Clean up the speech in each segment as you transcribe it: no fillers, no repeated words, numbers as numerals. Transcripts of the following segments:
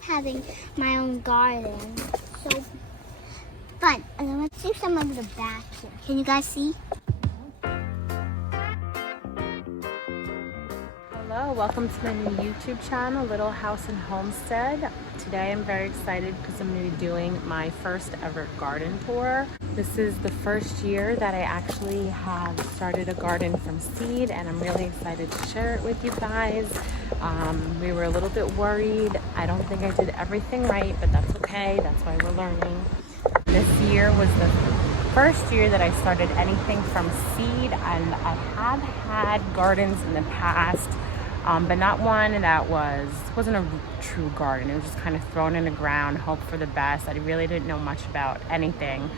love having my own garden. So fun. And then let's do some of the back here. Can you guys see? Hello, welcome to my new YouTube channel, Little House and Homestead. Today I'm very excited because I'm going to be doing my first ever garden tour. This is the first year that I actually have started a garden from seed, and I'm really excited to share it with you guys. We were a little bit worried. I don't think I did everything right, but that's okay. That's why we're learning. This year was the first year that I started anything from seed, and I have had gardens in the past. But not one that wasn't a true garden. It was just kind of thrown in the ground, hope for the best. I really didn't know much about anything.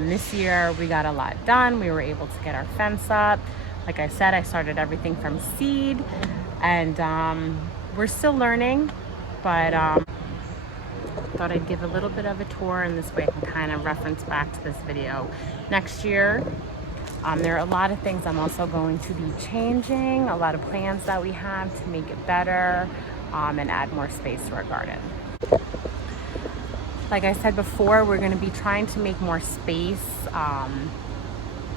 This year we got a lot done. We were able to get our fence up. Like I said, I started everything from seed, and we're still learning, but thought I'd give a little bit of a tour, and this way I can kind of reference back to this video next year. There are a lot of things I'm also going to be changing, a lot of plans that we have to make it better and add more space to our garden. Like I said before, we're going to be trying to make more space.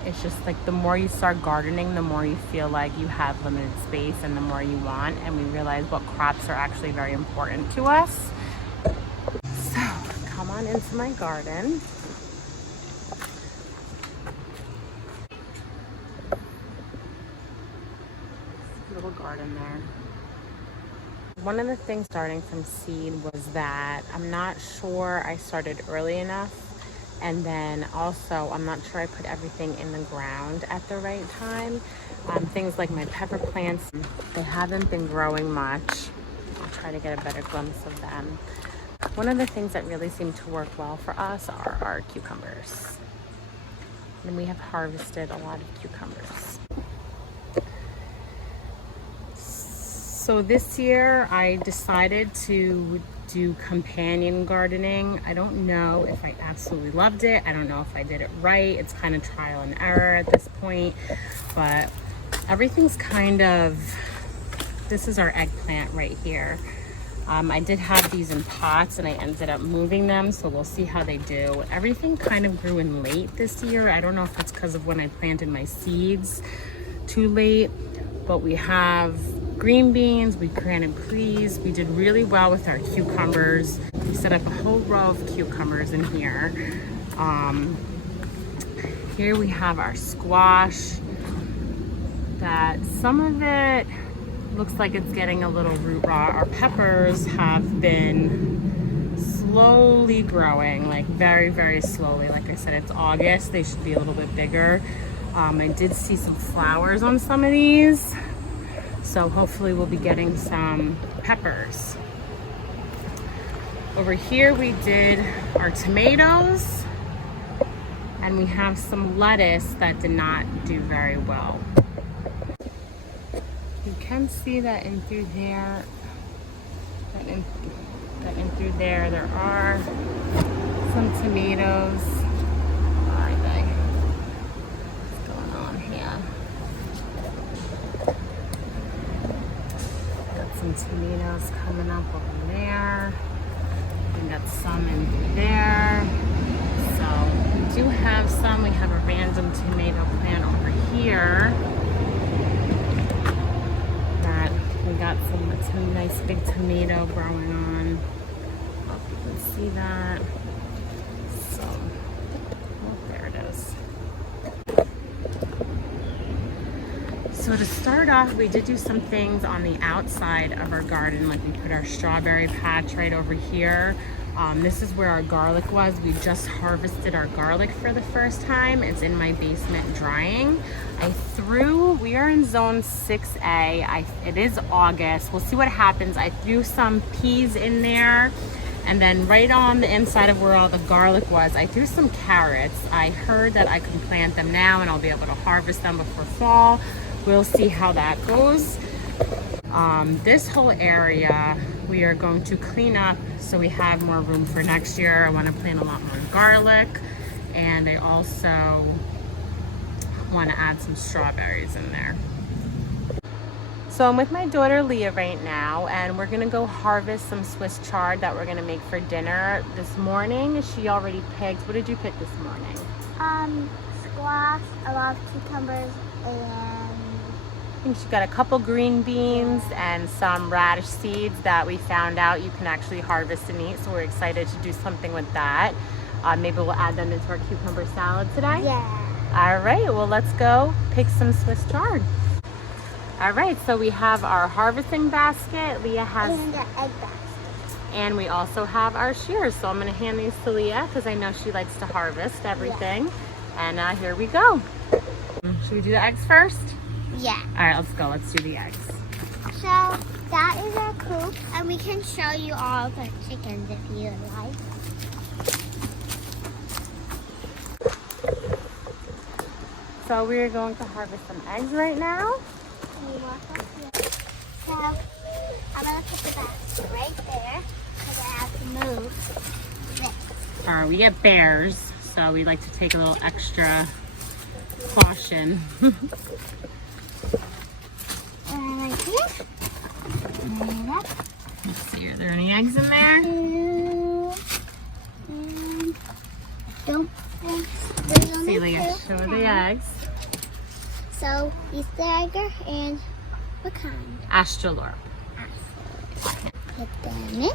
It's just like the more you start gardening, the more you feel like you have limited space and the more you want, and we realize what crops are actually very important to us. So come on into my garden. Little garden there. One of the things starting from seed was that I'm not sure I started early enough, and then also I'm not sure I put everything in the ground at the right time. Things like my pepper plants, they haven't been growing much. I'll try to get a better glimpse of them. One of the things that really seemed to work well for us are our cucumbers, and we have harvested a lot of cucumbers. So this year I decided to do companion gardening. I don't know if I absolutely loved it. I don't know if I did it right. It's kind of trial and error at this point, but everything's kind of, this is our eggplant right here. I did have these in pots and I ended up moving them, so we'll see how they do. Everything kind of grew in late this year. I don't know if it's because of when I planted my seeds too late, but we have green beans, we planted peas. We did really well with our cucumbers. We set up a whole row of cucumbers in here. Here we have our squash, that some of it looks like it's getting a little root rot. Our peppers have been slowly growing, like very, very slowly. Like I said, it's August. They should be a little bit bigger. I did see some flowers on some of these, so hopefully we'll be getting some peppers. Over here we did our tomatoes, and we have some lettuce that did not do very well. You can see that in through there, that in through there, there are some tomatoes. Where are they? What's going on here? Got some tomatoes coming up over there. We got some in through there. So we do have some. We have a random tomato plant over here. We got some nice big tomato growing on. I hope you can see that. So, oh, there it is. So to start off, we did do some things on the outside of our garden, like we put our strawberry patch right over here. This is where our garlic was. We just harvested our garlic for the first time. It's in my basement drying. We are in zone 6A. It is August. We'll see what happens. I threw some peas in there, and then right on the inside of where all the garlic was, I threw some carrots. I heard that I can plant them now and I'll be able to harvest them before fall. We'll see how that goes. This whole area we are going to clean up so we have more room for next year. I want to plant a lot more garlic, and I also want to add some strawberries in there. So I'm with my daughter Leah right now, and we're gonna go harvest some Swiss chard that we're gonna make for dinner this morning. She already picked. What did you pick this morning? Squash, a lot of cucumbers, and I think she got a couple green beans and some radish seeds that we found out you can actually harvest and eat. So we're excited to do something with that. Maybe we'll add them into our cucumber salad today. yeah. All right, well, let's go pick some Swiss chard. All right, so we have our harvesting basket. Leah has, And the egg basket. and we also have our shears. So I'm gonna hand these to Leah because I know she likes to harvest everything. And here we go. Should we do the eggs first? Yeah. All right, let's go. Let's do the eggs. So that is our coop, and we can show you all the chickens if you like. So we're going to harvest some eggs right now. Can you walk up here? So I'm gonna put the basket right there because I have to move this. All right, we get bears, so we like to take a little extra caution. And right here. And up. Let's see, are there any eggs in there? And don't there's See, only Leah, two. show the eggs. So Easter and what kind? Astrolorp. Put them in.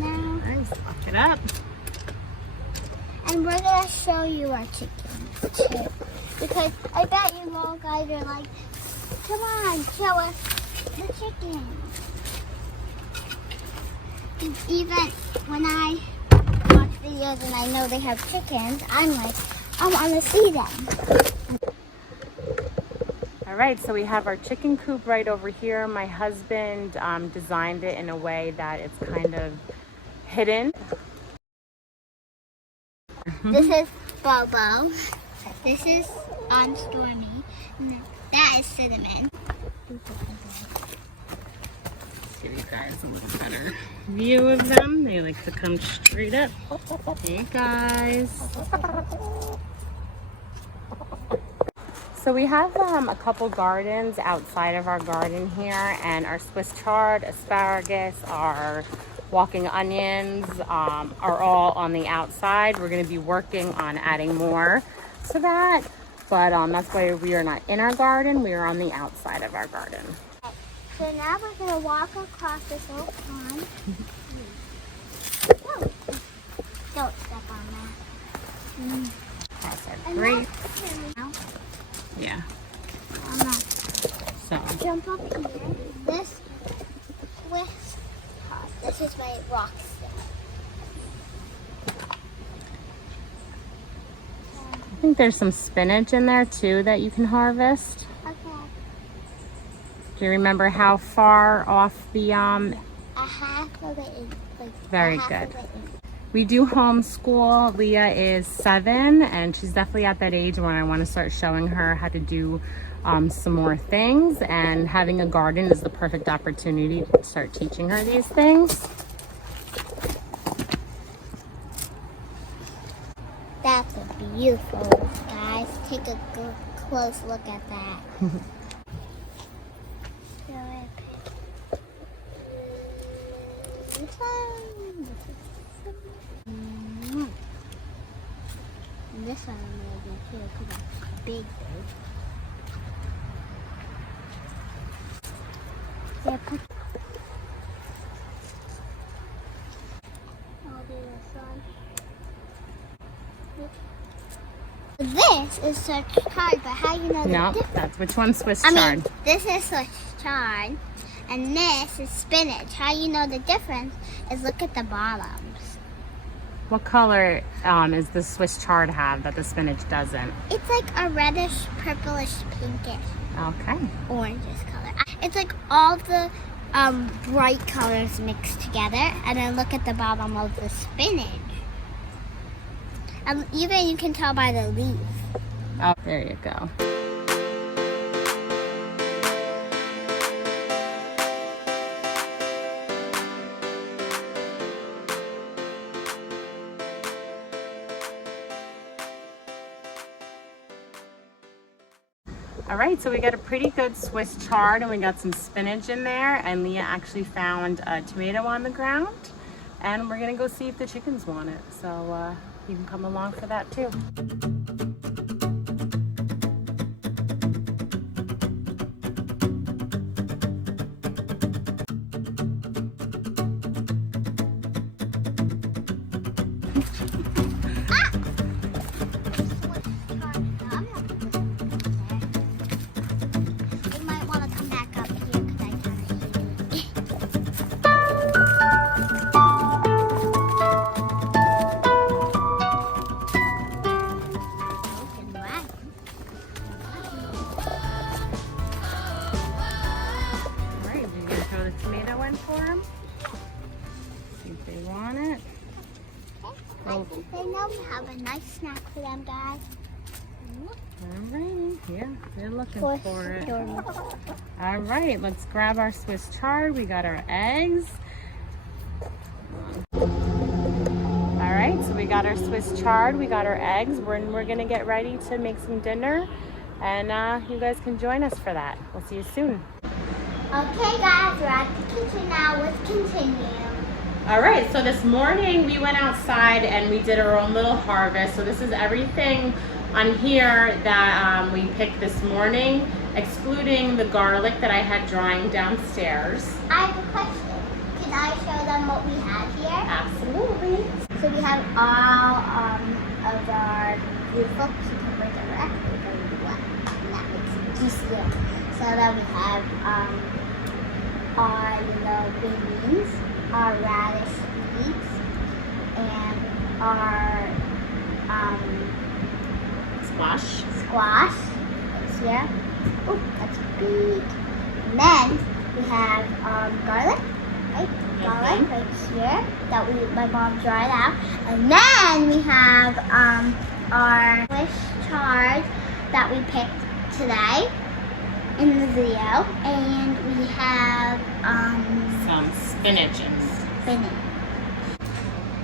Now, Nice, lock it up. and we're gonna show you our chickens too, because I bet you all guys are like, come on, show us the chickens. Even when I watch videos and I know they have chickens, I'm like, I want to see them. All right, so we have our chicken coop right over here. My husband designed it in a way that it's kind of hidden. This is Bobo. This is Stormy. And that is Cinnamon. Give you guys a little better view of them. They like to come straight up. Hey guys. So we have a couple gardens outside of our garden here, and our Swiss chard, asparagus, our walking onions are all on the outside. We're going to be working on adding more to that, but that's why we are not in our garden. We are on the outside of our garden. So now we're going to walk across this little pond. Oh, don't step on that. Cross our And grapes. now, Yeah. I'm gonna So jump up here. This Swiss chard. This is my rock stick. I think there's some spinach in there too that you can harvest. Okay. Do you remember how far off the A half of it is like Very a half good. of it is- We do homeschool. Leah is 7, and she's definitely at that age when I want to start showing her how to do some more things, and having a garden is the perfect opportunity to start teaching her these things. That's a beautiful, guys. Take a good, close look at that. This one. And this one I'm going to do too because it's big. Yeah, put. I'll do this one. This is Swiss chard, but how you know the No, difference? that's which one's Swiss I chard? mean, this is Swiss chard, and this is spinach. How you know the difference is look at the bottoms. What color is the Swiss chard have that the spinach doesn't? It's like a reddish, purplish, pinkish, Okay. orangish color. It's like all the bright colors mixed together, and then look at the bottom of the spinach. Even you can tell by the leaf. Oh, there you go. All right, so we got a pretty good Swiss chard and we got some spinach in there, and Leah actually found a tomato on the ground, and we're gonna go see if the chickens want it. So you can come along for that too. Tomato in for them. See if they want it. I think they know we have a nice snack for them, guys. Alrighty, yeah, they're looking for it. Alright, let's grab our Swiss chard. We got our eggs. Alright, so we got our Swiss chard, we got our eggs. We're gonna get ready to make some dinner, and you guys can join us for that. We'll see you soon. Okay guys, we're at the kitchen now. Let's continue. All right, so this morning we went outside and we did our own little harvest. So this is everything on here that we picked this morning, excluding the garlic that I had drying downstairs. I have a question. Can I show them what we have here? Absolutely. So we have all of our beautiful cucumbers that are actually very wet, and that makes it juicier. So then we have our little beans, our radish leaves, and our squash is here. Oh, that's big. And then we have garlic, right? Garlic right here that my mom dried out. And then we have our Swiss chard that we picked today in the video, and we have some spinach. Spinach.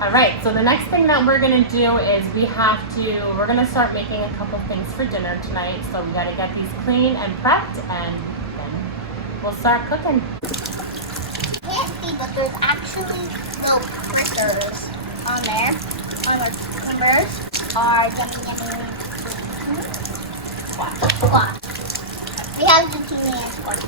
All right, so the next thing that we're gonna do is we're gonna start making a couple things for dinner tonight. So we gotta get these clean and prepped, and then we'll start cooking. Can't see, but there's actually little prickers on there, on our cucumbers, our yummy squash. We have zucchini and squash.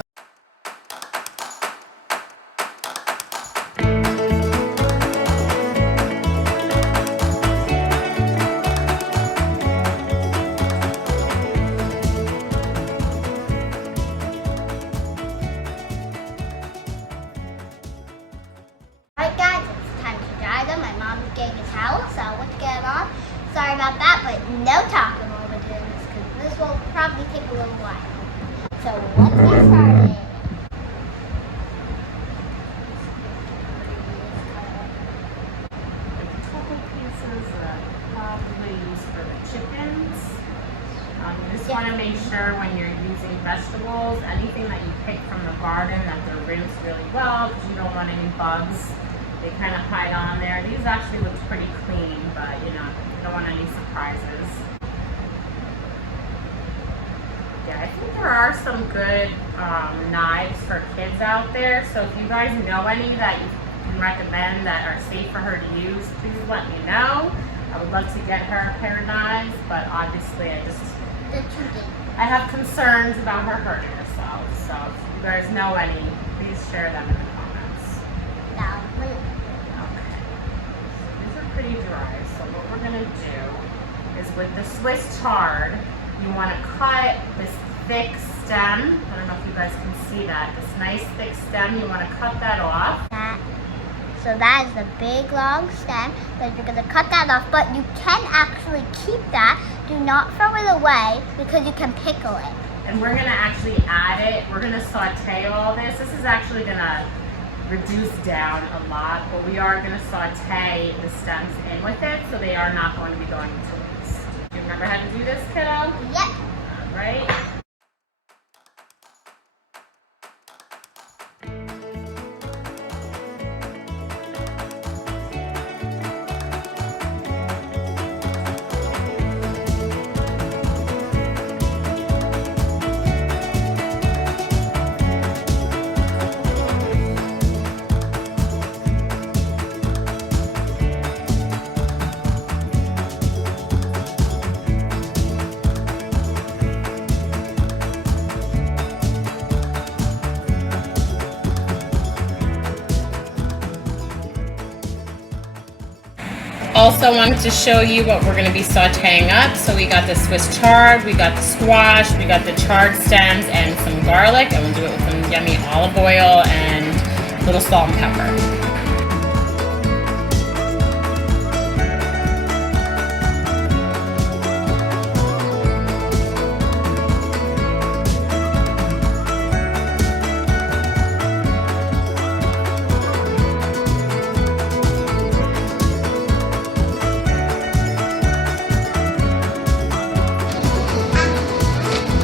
Alright guys, it's time to dry them. My mom's getting a towel, so let's get it on. Sorry about that, but no talking while we're doing this, because this will probably take a little while. So let's get started. A couple pieces that probably use for the chickens. You just want to make sure when you're using vegetables, anything that you pick from the garden, that they're rinsed really well, because you don't want any bugs. They kind of hide on there. These actually look pretty clean, but you don't want any surprises. Yeah, I think there are some good knives for kids out there. So if you guys know any that you can recommend that are safe for her to use, please let me know. I would love to get her a pair of knives, but obviously I have concerns about her hurting herself. So if you guys know any, please share them in the comments. Okay. These are pretty dry. So what we're gonna do is with the Swiss chard, you want to cut this thick stem. I don't know if you guys can see that. This nice thick stem, you want to cut that off. So that is the big long stem, but you're going to cut that off, but you can actually keep that. Do not throw it away because you can pickle it. And we're going to actually add it. We're going to saute all this. This is actually going to reduce down a lot, but we are going to saute the stems in with it, so they are not going to be going to waste. Do you remember how to do this, kiddo? Yep. All right. also wanted to show you what we're going to be sauteing up. So we got the Swiss chard, we got the squash, we got the chard stems, and some garlic. And we'll do it with some yummy olive oil and a little salt and pepper.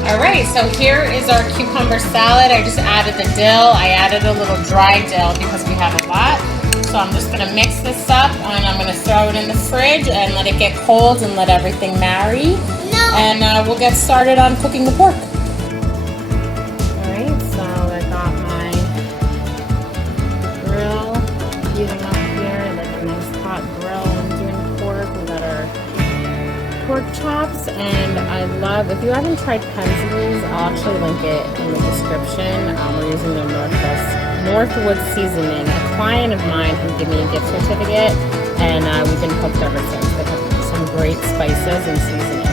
Alright, so here is our cucumber salad. I just added the dill. I added a little dry dill because we have a lot. So I'm just going to mix this up and I'm going to throw it in the fridge and let it get cold and let everything marry. No. And we'll get started on cooking the pork. Alright, so I got my grill heating up here, like a nice hot grill. I'm doing pork. We got our pork chops, and I love, if you haven't tried Pensley's, I'll actually link it in the description. We're using the Northwood seasoning. A client of mine who gave me a gift certificate, and we've been hooked ever since. They have some great spices and seasonings.